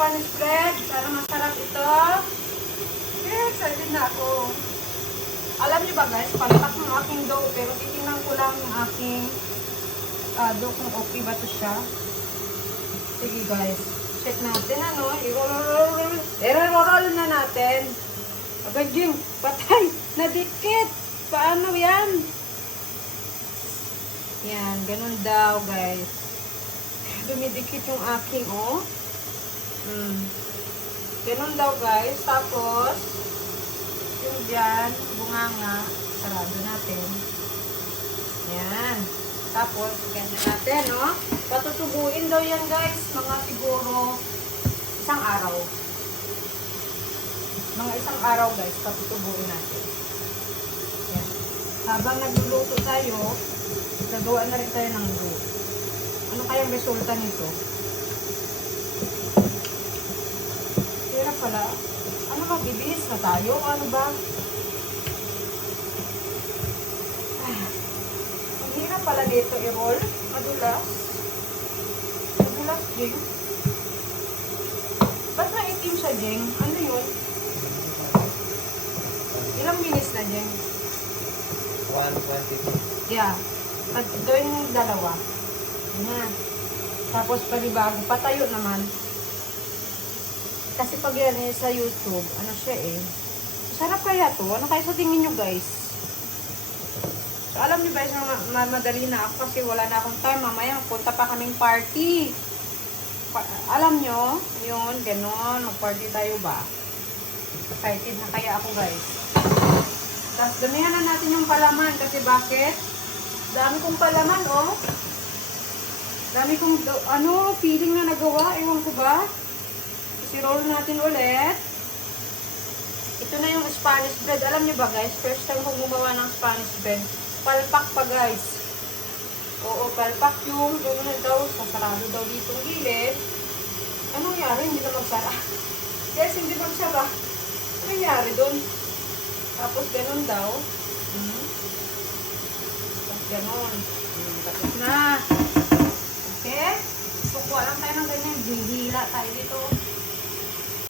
Spanish bread. Sana masarap ito. Excited na ako. Alam niyo ba guys, palpak ng aking dough. Pero titingnan ko lang yung aking dough kung okay ba to siya. Sige guys. Check natin ano. I-roll na natin. Agad yung patay. Nadikit. Paano yan? Yan. Ganun daw guys. Dumidikit yung aking ganun daw guys. Tapos yung dyan, bunganga, sarado natin. Yan. Tapos, ganyan natin, no? Patutubuin daw yan, guys. Mga siguro, isang araw. Mga isang araw, guys, patutubuin natin. Yan. Habang nagluluto tayo, gagawa na rin tayo ng dough. Ano kayang resulta nito? Kaya pala, ano ba, bibihis na tayo? Ano ba? Ang hirap pala dito i-roll. Madulas. Madulas, Jeng. Ba't naitim siya, Jeng? Ano yun? Ilang minutes na, Jeng? 120. Yeah. Gawin yung dalawa. Yan. Tapos panibago. Patayo naman. Kasi pag yan sa YouTube, ano siya masarap kaya to? Ano kaya sa tingin nyo guys? So alam nyo guys, madali na ako kasi wala na akong time. Mamaya punta pa kaming party. Alam nyo, yun, ganon. Mag-party tayo ba? Excited na kaya ako guys. Tapos damihan na natin yung palaman kasi bakit? Dami kong palaman Dami kong, feeling na nagawa. Ewan ko ba? I-roll natin ulit. Ito na yung Spanish bread. Alam niyo ba guys, first time kong gumawa ng Spanish bread. Palpak pa guys. Oo, palpak yung daw, sasarado daw dito ang gilid. Anong nangyari? Hindi na magsara. Guys, hindi magsara. Anong nangyari dun? Tapos ganun daw. Tapos ganun. Tapos na. Okay? Kukuha lang tayo ng ganyan. Hihila tayo dito.